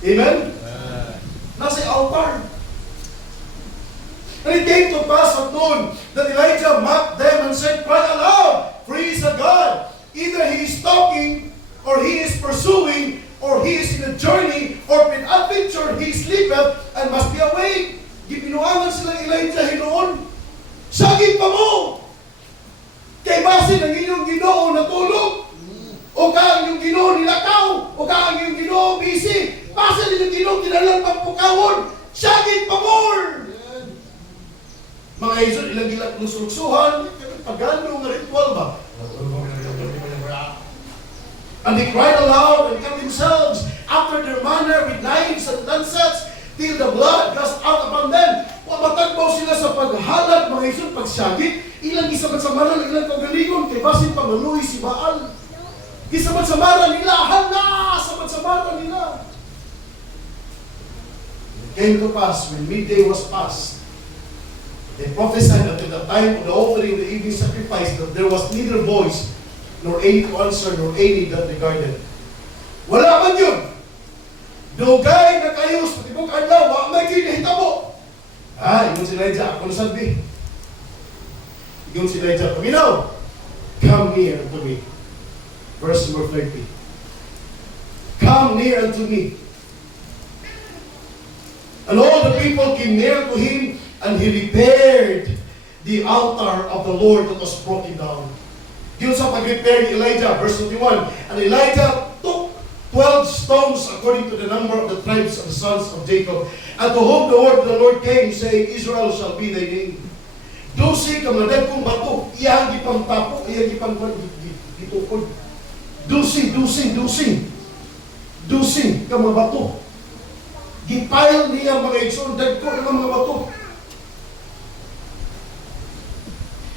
Amen? Nasa altar. And it came to pass at noon that Elijah mocked them and said, Cry aloud, for he is a God. Either he is talking, or he is pursuing, or he is in a journey, or in adventure, he sleepeth and must be awake. Gipinuangan sila Elijah hinoon. Sagit pa mo! Kay basin ang inyong Ginoo natulog. O ka ang inyong Ginoo nilakaw. O ka ang inyong Ginoo busy. Basin ang inyong Ginoo kinalang pagpukawon. Sagit pa more! Mga Izon, ilang lusuluksuhan, pagano ng ritual ba? And they cried aloud and cut themselves after their manner with knives and lancets till the blood gushed out upon them. Matagbaw sila sa paghalad, mga Izon, pagsagit. Ilang gisabat-samaran, ilang kagaligon, kay basin pangaluhi si Baal. Gisabat-samaran nila, hala! Sabat-samaran nila. It came to pass, when midday was past, they prophesied until the time of the offering of the evening sacrifice that there was neither voice, nor any to answer, nor any that regarded. Wala man yun! Dugay na kayo sa tibok adlaw, wa may kinahitabo. Yun si Elijah, ako nasabi. Yun si Elijah, paminaw, come near unto me. Verse number 30. Come near unto me. And all the people came near to him, and he repaired the altar of the Lord that was broken down. Yun sa pag-repair ni Elijah, verse 21. And Elijah took 12 stones according to the number of the tribes of the sons of Jacob, and to whom the word of the Lord came, saying, Israel shall be thy name. Dusi ka madad kong bato, iyang gipang tapo, iyang gipang gitukod. Dusi ka mga bato. Gipile niya mga Igsoon, dagko ng mga bato.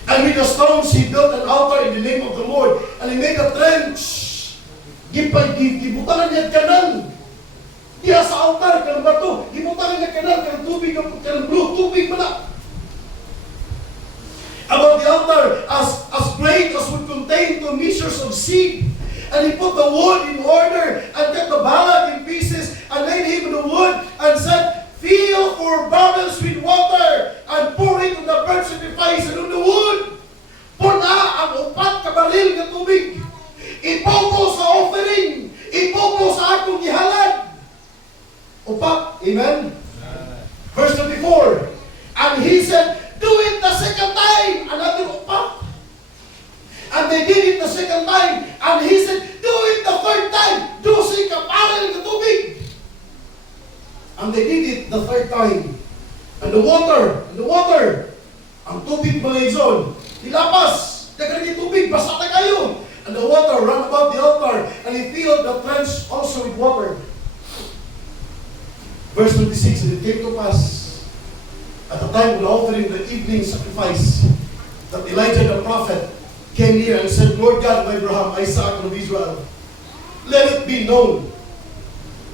And with the stones he built an altar in the name of the Lord, and he made a trench. Gibutangan niya kanal. Diya sa altar, kanang bato. Gibutangan niya kanal, kanang tubig, kanang blue, tubig mana. About the altar, as great as would contain 2 measures of seed. And he put the wood in order, and cut the balak in pieces, and laid him in the wood, and said, Fill 4 barrels with water, and pour it on the burnt sacrifice and on the wood. Puna ang 4 kabaril na tubig. Ipopo sa offering. Ipopo sa akong gihalad. Upak. Amen? Verse 24. And he said, Do it the second time. Another upak. And they did it the second time. And he said, Do it the third time. Dusi ka baril na tubig. And they did it the third time. And the water, ang tubig mga Igsoon, nilapas. Dagan yung tubig, basa na kayo. And the water ran about the altar, and he filled the trench also with water. Verse 26, and it came to pass, at the time of the offering the evening sacrifice, that Elijah the prophet came near and said, Lord God of Abraham, Isaac, and of Israel, let it be known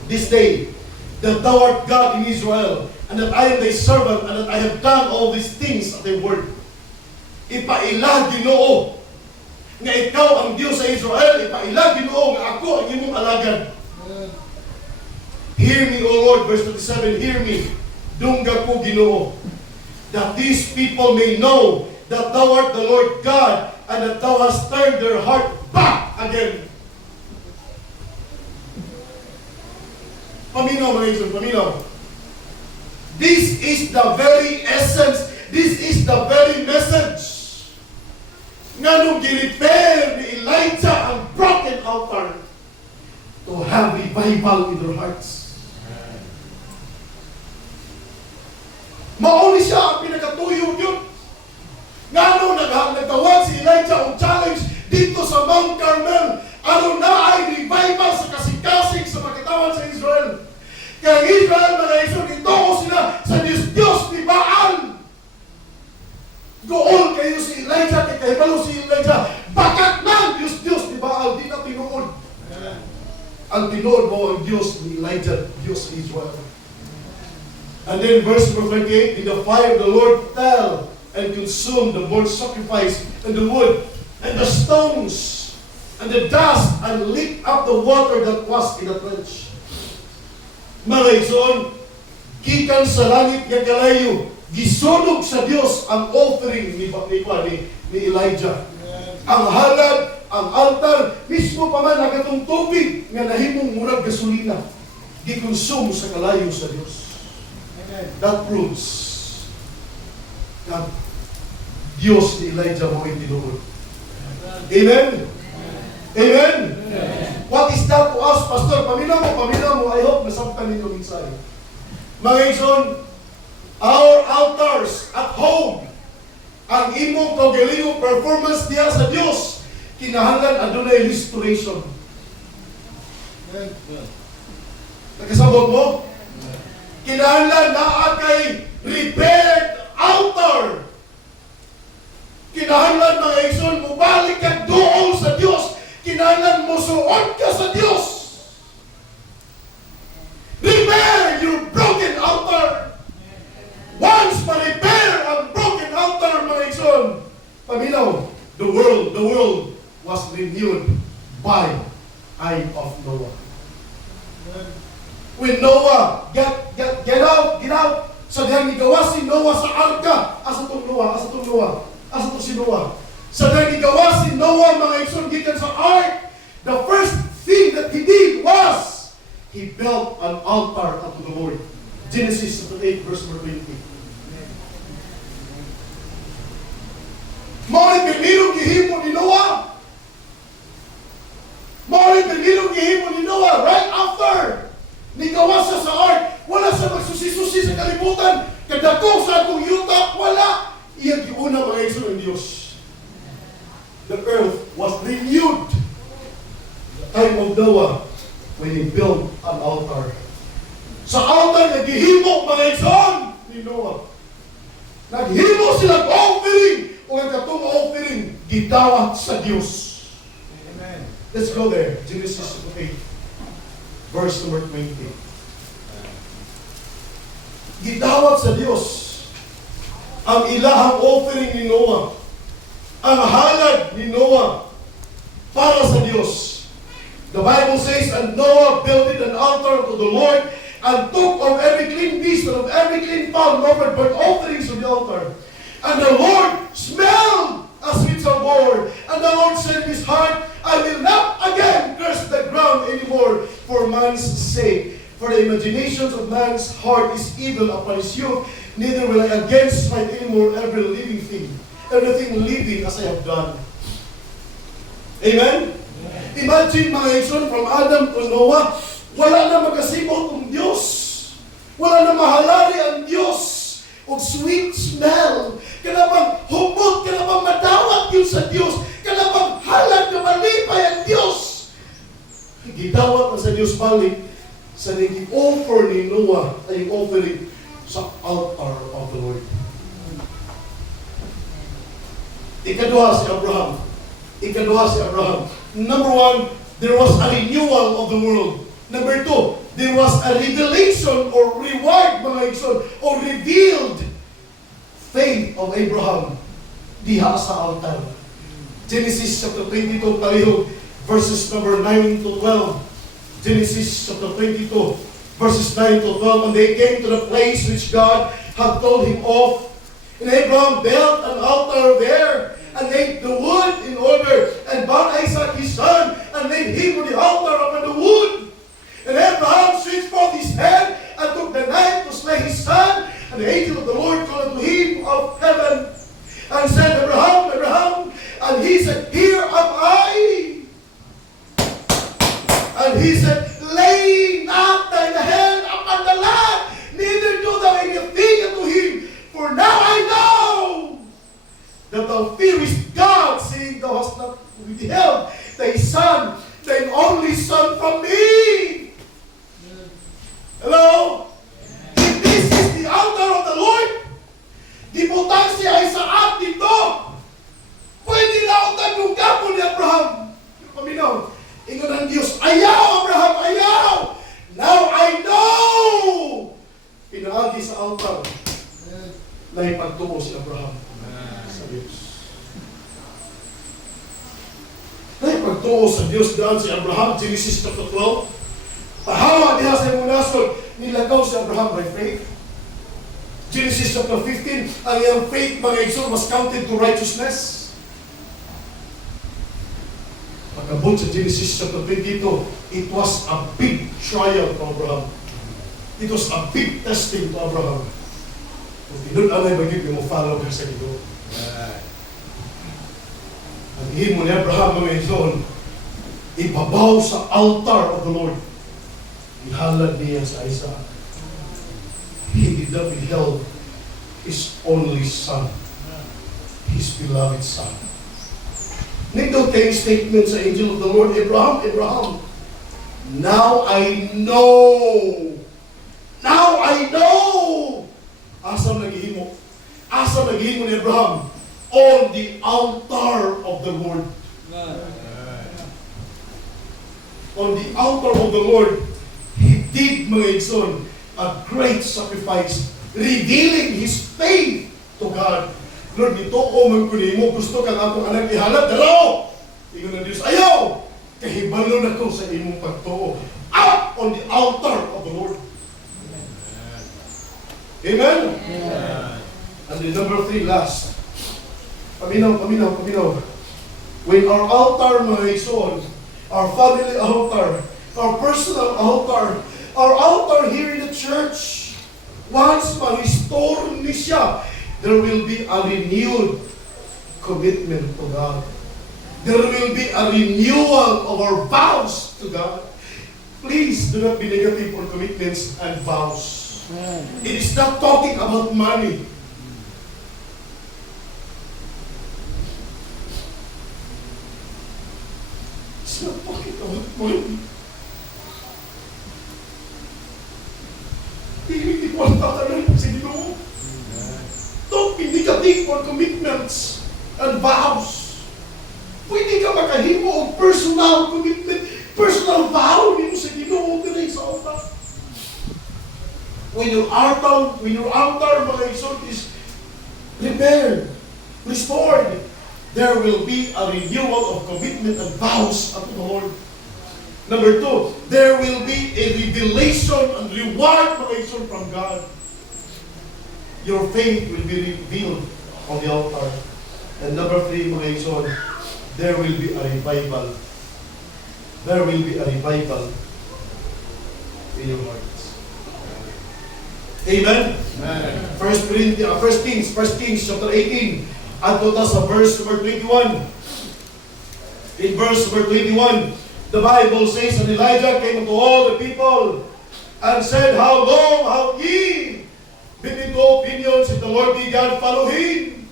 this day that thou art God in Israel, and that I am thy servant, and that I have done all these things at thy word. Ipailag Ginoo nga ikaw ang Diyos sa Israel. Ipailag Ginoo nga ako ang imong alagad. Hear me, O Lord, verse 27, hear me, dungga ko Ginoo, that these people may know that thou art the Lord God, and that thou hast turned their heart back again. Paminaw, mga Igsoon, paminaw. This is the very essence, this is the very message nga nung gi-repair ni Elijah ang broken altar to have revival in their hearts. Mauli siya ang pinagatuyo yun. Nga nung nagtawag si Elijah ang challenge dito sa Mount Carmel, ano na ay revival sa kasing-kasing sa pagkatawan sa Israel. Kaya Israel, mga Igsoon, ito sila sa Diyos ni Baal. Gool kayo si Elijah, kaya kahibalo si Elijah, bakat ng Diyos ni Baal, di na tinuod. Ang tinuod mo ang Diyos ni Elijah, Diyos ni Israel. And then verse number 28, in the fire of the Lord fell and consumed the burnt sacrifice and the wood and the stones and the dust, and licked up the water that was in the trench. Mga Igsoon, gikan sa langit nga kalayo, Gisunog sa Dios ang offering ni Elijah. Ang halad, ang altar, mismo pa man nagatong tubig nga nahimong murag gasolina, gikonsume sa kalayo sa Dios. That proves na Dios ni Elijah mo ay tinuod. Amen? Amen? What is that to us, Pastor? Paminaw mo. I hope nasabtan ninyo minsan. Mga igsoon, our altars at home, ang imong kaugalingong performance diya sa Dios, kinahanglan adunay restoration. Nakasabot mo? Kinahanglan naa kay repaired altar. Kinahanglan mga igsoon, mubalik ka doon sa Dios. Kinahanglan mo suod ka sa Dios. Repair your broken altar. Once ma-repair ang broken altar, mga igsoon, paminaw, the world was renewed by eye of Noah. When Noah get out, sa dihang igawa si Noah sa arka, asa tong si Noah. Sa dihang igawa si Noah, mga igsoon, gikan sa ark, the first thing that he did was, he built an altar unto the Lord. Genesis 8, verse 20. Mao'y pinilong gihimo ni Noah. Right after nigawa siya sa ark, wala siya magsusi-susi sa kalibutan. Kadako sa akong yuta, wala. Iyang giuna mga igsoon ng Diyos. The earth was renewed. The time of Noah, when he built an altar. Sa altar, naghihimo mga igsoon ni Noah. Naghimo sila offering, o ang katong offering, gidawat sa Diyos. Amen. Let's go there. Genesis 8, verse number 20. Gidawat sa Diyos ang ilahang offering ni Noah, ang halad ni Noah para sa Diyos. The Bible says, and Noah built an altar to the Lord, and took of every clean beast and of every clean fowl, and offered burnt offerings on the altar. And the Lord smelled a sweet savour. And the Lord said in his heart, I will not again curse the ground anymore for man's sake. For the imaginations of man's heart is evil upon his youth. Neither will I again smite anymore every living thing, everything living as I have done. Amen? Imagine mga igsoon, from Adam to Noah, wala na magkasibot ang Diyos. Wala na mahalari ang Diyos. O sweet smell. Kanabang humot, kanabang madawat yun sa Diyos. Kanabang halad na malipay ang Diyos. Gidawat na sa Diyos balik sa nag-offer ni Noah ay offering sa altar of the Lord. Ikaduha si Abraham. Number one, there was a renewal of the world. Number two, there was a revelation or reward, mga igsoon, or revealed faith of Abraham diha sa altar. Genesis chapter 22, palihog, verses number 9 to 12. Genesis chapter 22, verses 9 to 12. And they came to the place which God had told him of. And Abraham built an altar there, and laid the wood in order, and bound Isaac his son, and laid him on the altar upon the wood. And Abraham stretched forth his hand, and took the knife to slay his son. And the angel of the Lord called unto him of heaven, and said, Abraham, Abraham. And he said, Here am I. And he said, Lay not thine hand upon the lad, neither do thou anything unto him. For now I know that thou fearest God, seeing thou hast not withheld thy son, thine only son from me. Hello? If this is the altar of the Lord, gibutang siya ay saat dito. Pwede na ang tanong ni Abraham. Paminaw, ingon ang Diyos, ayaw Abraham, ayaw! Now I know! Pinaagi sa altar na ipagtuo si Abraham sa Diyos. Pagtuo sa Diyos daan si Abraham, Genesis chapter 12. Pahawa diha sa imong nasod, nilagaw si Abraham by faith. Genesis chapter 15, ang iyang faith, mga igsoon, was counted to righteousness. Pagkabot sa Genesis chapter 22, it was a big trial to Abraham. It was a big testing to Abraham. Kung tinun-anay bagay mo follow ka sa Ginoo. Ang himo ni Abraham, mga igsoon, ibabaw sa altar of the Lord. Ihalad niya sa Isaac. He did not withhold his only son, his beloved son. Nito kay statement sa angel of the Lord, Abraham, Abraham, now I know. Asa naghihimo? Asa naghihimo ni Abraham? On the altar of the Lord. On the altar of the Lord, he did, mga igsoon, a great sacrifice, revealing his faith to God. Lord, dito ko magkunin mo, gusto kang akong anak ihalad, dalaw! Ingon na Diyos, ayaw! Kahibalo na ko sa imong pagtuo. Out on the altar of the Lord. Amen? And the number 3, last. Paminaw. When our altar, mga igsoon, our family altar, our personal altar, our altar here in the church, once ma-restore ni siya, there will be a renewed commitment to God. There will be a renewal of our vows to God. Please do not be negative on commitments and vows. It is not talking about money. It's not talking about money. Hindi ko ang tatanong sa Ginoo. Don't be negative on commitments and vows. Pwede ka makahimo og personal commitment, personal vow nimo sa Ginoo diri sa altar. When your altar, mga igsoon, is repaired, restored, there will be a renewal of commitment and vows unto the Lord. Number 2, there will be a revelation and reward, mga igsoon, from God. Your faith will be revealed on the altar. And number 3, mga igsoon, there will be a revival. There will be a revival in your hearts. Amen? Amen. 1 Kings chapter 18. Adto ta sa verse number 21. In verse number 21, the Bible says, and Elijah came unto all the people and said, How long have ye been into opinions if the Lord be God, follow him.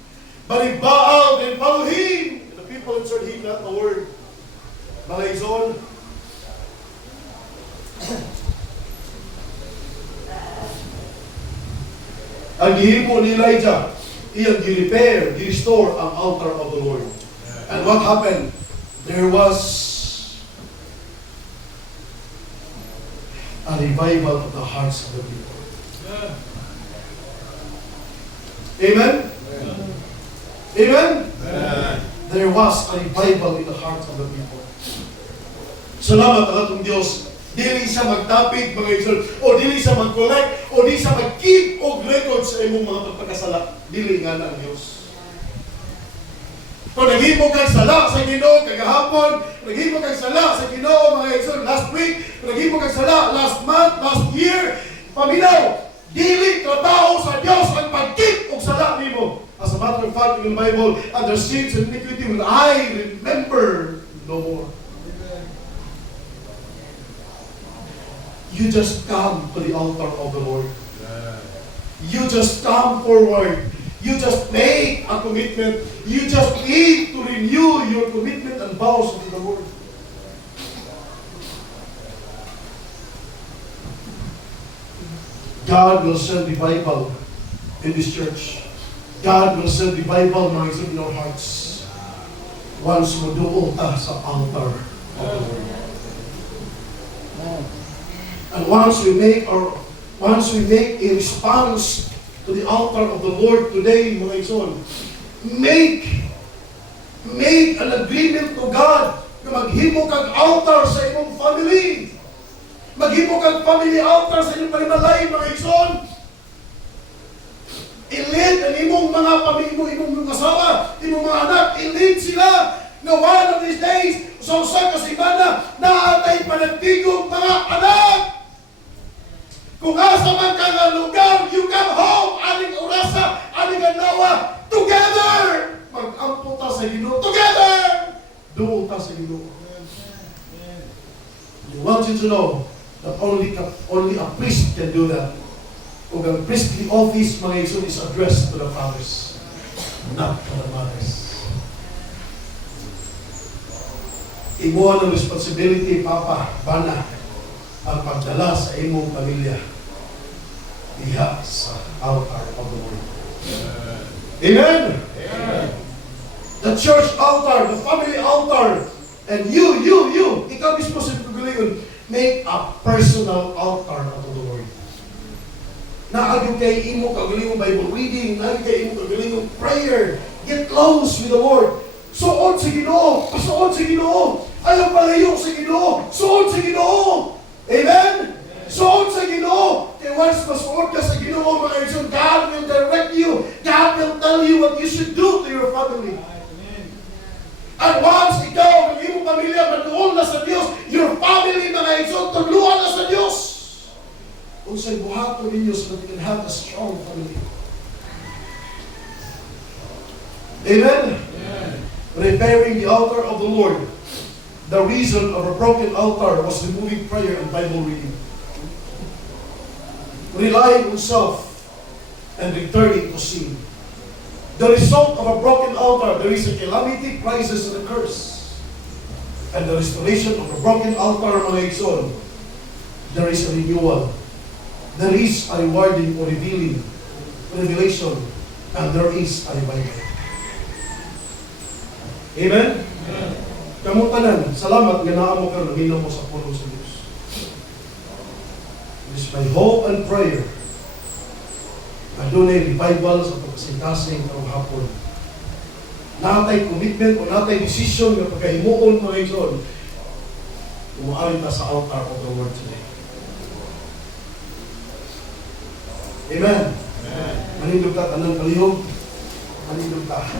But if Baal, then follow him. And the people answered him not a word. Mga igsoon, ang gihimo ni Elijah, iyang gi-repair, gi-restore ang altar of the Lord. And what happened? There was a revival of the hearts of the people. Amen? Amen? There was a revival in the hearts of the people. Salamat ang atong Diyos. Dili siya magtapik, mga igsoon, o dili siya mag-collect, o dili siya mag-keep og record sa imong mga pagpakasala. Dili nga na ang Diyos. Kung naghimo kang sala sa Ginoo kagahapon, naghimo kang sala sa Ginoo, mga igsoon, last week, naghimo kang sala last month, last year, paminaw, dili trabaho sa Diyos ang pag-keep og sala nimo. As a matter of fact, in the Bible, and their sins and iniquity will I remember no more. You just come to the altar of the Lord. You just come forward. You just make a commitment. You just need to renew your commitment and vows to the Lord. God will send revival in this church. God will send revival, mga igsoon, in our hearts. Once maduol ta sa altar of the Lord. And once we make a response to the altar of the Lord today, mga igsoon, make an agreement to God na maghimo kag altar sa imong family. Maghimo kag family altar sa imong panimalay, mga igsoon. I-lead ang imong mga pamilya, imong mga asawa, imong mga anak, i-lead sila na one of these days, sa usa ka semana, na atay panagtigong mga anak. Kung asa man ka nga lugar, you come home, aning orasa, aning adlaw, together! Mag-ampo ta sa Ginoo, together! Duo ta sa Ginoo. I want you to know that only a priest can do that. Kung ang priestly office, mga igsoon, is addressed to the fathers, not to the mothers. Imo ang responsibility, Papa, Bana, ang pagdala sa imong pamilya diha sa altar of the Lord. Amen? Amen. The church altar, the family altar, and you, ikaw mismo sa paggalingon, make a personal altar of the Lord. Naagyo kay imo kagalingon Bible reading, naagyo kay imo kagalingon prayer, get close with the Lord. Suod sa Ginoo, pasuod sa Ginoo, ayaw palayo sa Ginoo, suod sa Ginoo. Amen? Suod sa Ginoo. Kaya once masuod ka sa Ginoo, mga igsoon, God will direct you. God will tell you what you should do to your family. At once ikaw, ang iyong pamilya, manuol na sa Diyos, your family, mga igsoon, tuluan na sa Diyos. Kung sa'y buhato ninyo so that you can have a strong family. Amen? Amen. Repairing the altar of the Lord. The reason of a broken altar was removing prayer and Bible reading. Relying on self and returning to sin. The result of a broken altar, there is a calamity, crisis, and a curse. And the restoration of a broken altar, mga igsoon, there is a renewal. There is a rewarding or revelation, and there is a revival. Amen? Amen. Kamutanan, salamat nga naa mo ka nanginaw mo sa puno sa Diyos. It is my hope and prayer na doon ay revival sa pagkasintasing karong hapon. Natay commitment o natay decision na pagkahimuon mga igsoon, umaarin ta sa altar of the Lord today. Amen. Amen. Manindog ka, tanang kalihog. Manindog ka.